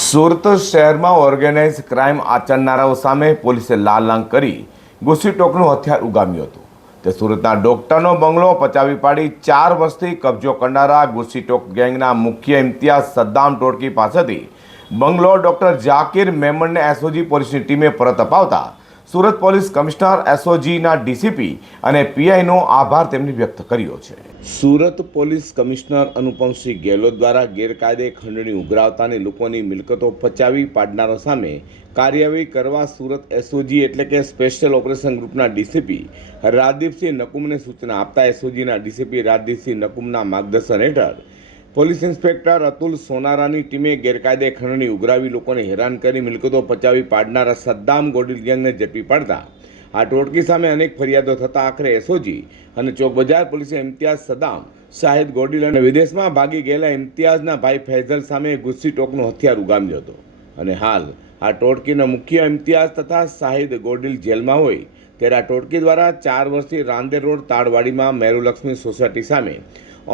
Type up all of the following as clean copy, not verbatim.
સુરત શહેરમાં organise crime આચરનારાઓ સામે પોલીસે લાલાંગ કરી ઘૂસીટોકનું હથિયાર ઉગામ્યું હતું. તે સુરતના ડોક્ટરનો બંગલો પચાવી પાડી 4 વર્ષથી કબજો કરનારા ઘૂસીટોક ગેંગના મુખ્ય ઇમ્તિયાઝ સદ્દામ ટોળકી પાસેથી બંગલો ડોક્ટર ઝાકીર મેમણને એસઓજી પોલીસની ટીમે પરત અપાવતા સુરત પોલીસ કમિશનર એસઓજીના ડીસીપી અને પીઆઈનો આભાર તેમણે વ્યક્ત કર્યો છે. સુરત પોલીસ કમિશનર અનુપમસિંહ ગેહલોત દ્વારા ગેરકાયદે ખંડણી ઉઘરાવતાની લોકોની મિલકતો પચાવી પાડનારો સામે કાર્યવાહી કરવા સુરત એસઓજી એટલે કે સ્પેશિયલ ઓપરેશન ગ્રુપના ડીસીપી રાજદીપસિંહ નકુમને સૂચના આપતા એસઓજીના ડીસીપી રાજદીપસિંહ નકુમના માર્ગદર્શન હેઠળ પોલીસ ઇન્સ્પેક્ટર અતુલ સોનારાની ટીમે ગેરકાયદે ખંડણી ઉઘરાવી લોકોને હેરાન કરી મિલકતો પચાવી પાડનારા સદ્દામ ગોડિલ ગેંગને ઝડપી પાડતા આ ટોળકી સામે અનેક ફરિયાદો થતા આખરે એસઓજી અને ચોક બજાર પોલીસે ઇમ્તિયાઝ સદ્દામ શાહિદ ગોડિલ અને વિદેશમાં ભાગી ગયેલા ઇમ્તિયાઝના ભાઈ ફૈઝલ સામે ઘૂસીટોકનું હથિયાર ઉગામ્યું હતું અને હાલ આ ટોળકીના મુખ્ય ઇમ્તિયાઝ તથા શાહિદ ગોડિલ જેલમાં હોય ત્યારે આ ટોળકી દ્વારા 4 વર્ષથી રાંદેર રોડ તાળવાડીમાં મેરુલક્ષ્મી સોસાયટી સામે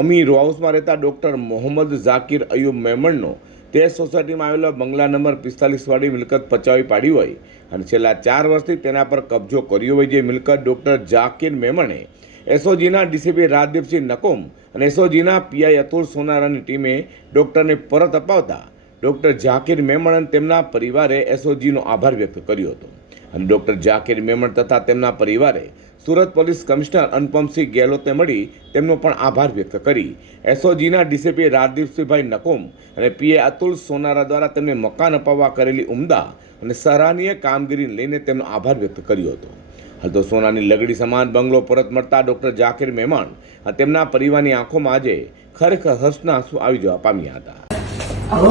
અમીર હાઉસમાં રહેતા ડોક્ટર મોહમ્મદ ઝાકીર અયુબ મેમણનો તે સોસાયટીમાં આવેલો બંગલા નંબર 45 વાળી મિલકત પચાવી પાડી હોય અને છેલ્લા 4 વર્ષથી તેના પર કબજો કર્યો હોય. જે મિલકત ડોક્ટર ઝાકીર મેમણે એસઓજીના ડીસીપી રાજદીપસિંહ નકુમ અને એસઓજીના પીઆઈ અતુલ સોનારાની ટીમે ડોક્ટરને પરત અપાવતા ડોક્ટર ઝાકીર મેમણ અને તેમના પરિવારે એસઓજીનો આભાર વ્યક્ત કર્યો હતો અને ડોક્ટર ઝાકીર મેમણ તથા તેમના પરિવારે સુરત પોલીસ કમિશનર અનુપમસિંહ ગેહલોતને મળી તેમનો પણ આભાર વ્યક્ત કરી એસઓજીના ડીસીપી રાજદીપસિંહભાઈ નકુમ અને પીએ અતુલ સોનારા દ્વારા તેમને મકાન અપાવવા કરેલી ઉમદા અને સરાહનીય કામગીરીને લઈને તેમનો આભાર વ્યક્ત કર્યો હતો. હાલ તો સોનાની લગડી સમાન બંગલો પરત મળતા ડોક્ટર ઝાકીર મેમણ અને તેમના પરિવારની આંખોમાં આજે ખરેખર હર્ષના આંસુ આવી જવા પામ્યા હતા.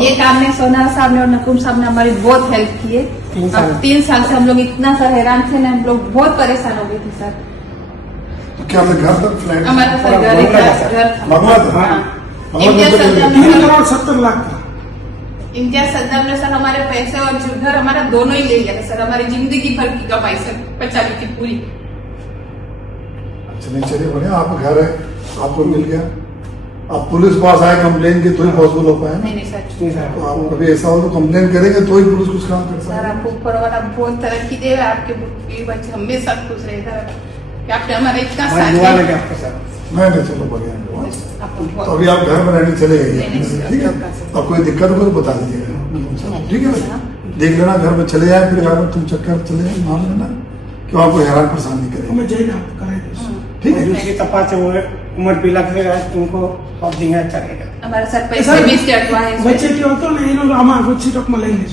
ये काम में सोनारा साहब ने और नकुम साहब ने हमारी बहुत हेल्प की है. 3 साल से हम लोग इतना सर हैरान थे ना, हम लोग बहुत परेशान हो गए थे सर. तो क्या अपने घर तक फ्लैट हमारा सर घर मंगवा था? इम्तियाज सद्दाम ने 70 लाख था. इम्तियाज सद्दाम ने सर हमारे पैसे और घर हमारा दोनों ही ले लिया था सर. हमारी जिंदगी भर की कमाई सर पचावी थी पूरी. अच्छा नहीं चलिए बढ़िया, आप घर है, आपको मिल गया. आप पुलिस पास आए कंप्लेन की तो ही पॉसिबल हो पाए. नहीं सर, तो आप कभी ऐसा हो तो कंप्लेन करेंगे तो ही पुलिस कुछ काम कर सकती सर है. आपको ऊपर वाला बहुत तरक्की दे. आपके बच्चे हमेशा खुश रहे सर कि आपने हमारा इतना साथ दिया. नहीं नहीं चलो बढ़िया. आपको तो बहुत अभी आप घर में रहने चले नहीं, गए, नहीं, ठीक है. अब कोई दिक्कत हो तो बता दीजिएगा, ठीक है. देख लेना, घर में चले जाए, फिर घर में तुम चक्कर चले जाए, मान लेना कि आपको हैरान परेशान नहीं करेंगे. हमें जय आप कराए ठीक है. दूसरी तपास से वो उम्र पीला करेगा तुमको और देंगे अच्छा रहेगा. हमारे सर पैसे भी स्टेट हुआ है. बच्चे क्यों तो नहीं लोग हमारे कुछ टक में लेंगे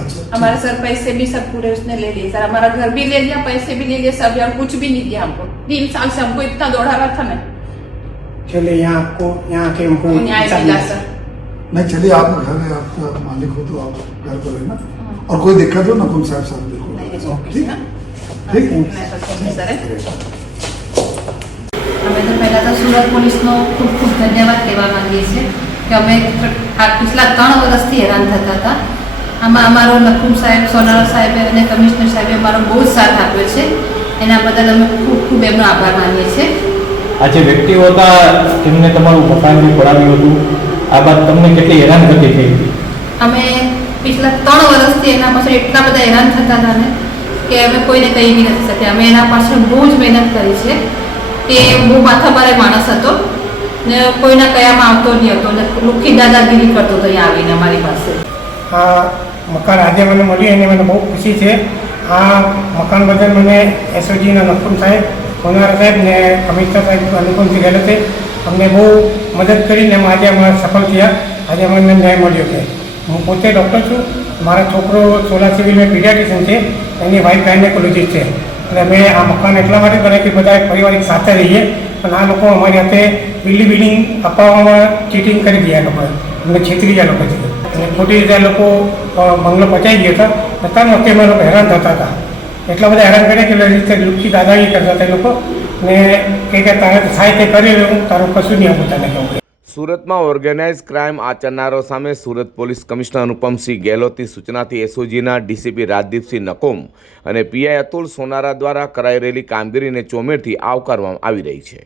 अच्छा, हमारे सर पैसे भी सब पूरे उसने ले लिए सर. हमारा घर भी ले लिया, पैसे भी ले लिए, सब और कुछ भी नहीं दिया हमको. 3 साल से हमको इतना दौड़ा रहा था ना. चले यहाँ आपको यहाँ के हमको न्याय मिला सर. नहीं चलिए, आपका घर है, आपका मालिक हो तो आप घर पर रहना. और कोई दिक्कत हो नकुम साहब साहब बिल्कुल ठीक है. ठीक है. અમે તો પહેલાં તો સુરત પોલીસનો ખૂબ ખૂબ ધન્યવાદ કહેવા માંગીએ છીએ કે અમે આ પિછલા 3 વર્ષથી હેરાન થતા હતા. આમાં અમારો નકુમ સાહેબ, સોનારા સાહેબે અને કમિશનર સાહેબે અમારો બહુ જ સાથ આપ્યો છે. એના બદલ અમે ખૂબ ખૂબ એમનો આભાર માનીએ છીએ. આ જે વ્યક્તિઓ હતા તેમને તમારું મકાન બી પડાવ્યું હતું, આ બાદ તમને કેટલી હેરાનગતિ થઈ? અમે પિછલા 3 વર્ષથી એના પાછળ એટલા બધા હેરાન થતા હતા ને કે અમે કોઈને કહી બી નથી શક્યા. અમે એના પાછળ બહુ જ મહેનત કરી છે. એ બહુ માથાભારે માણસ હતો ને કોઈના કયામાં આવતો નહીં હતો ને લુખ્ખી દાદાગીરી કરતો હતો અહીંયા આવીને અમારી પાસે. આ મકાન આજે મને મળ્યું એને મને બહુ ખુશી છે. આ મકાન બદલ મને એસઓજીના નકુમ સાહેબ, સોનારા સાહેબ ને કમિશનર સાહેબ અનુપમસિંહ ગેહલોતે અમને બહુ મદદ કરીને આજે અમે સફળ થયા. આજે અમને ન્યાય મળ્યો છે. હું પોતે ડૉક્ટર છું. મારો છોકરો સોલા સિવિલમાં પીડિયાટ્રિશિયન છે, એની વાઇફ ગાયનેકોલોજીસ્ટ છે. એટલે અમે આ મકાન એટલા માટે બને કે બધા પરિવારિક સાથે રહીએ, પણ આ લોકો અમારી હાથે બિલ્ડિંગ અપાવવામાં ચીટિંગ કરી ગયા. લોકો અમને છેતરી ગયા લોકો છે અને ખોટી રીતે લોકો બંગલો પચાવી ગયા હતા. છતાં વખતે અમે લોકો હેરાન થતા હતા. એટલા બધા હેરાન કર્યા કે રીતે લુખ્ખી દાદાગીરી કરતા હતા એ લોકો ને કે તારે થાય તે કરી લેવું, તારું કશું નહીં આપું તને કહું. સુરતમાં ઓર્ગેનાઇઝ ક્રાઇમ આચરનારો સામે સુરત પોલીસ કમિશનર અનુપમસિંહ ગેહલોતની સૂચનાથી એસઓજીના ડીસીપી રાજદીપસિંહ નકુમ અને પીઆઈ અતુલ સોનારા દ્વારા કરાઈ રહેલી કામગીરીને ચોમેરથી આવકારવામાં આવી રહી છે.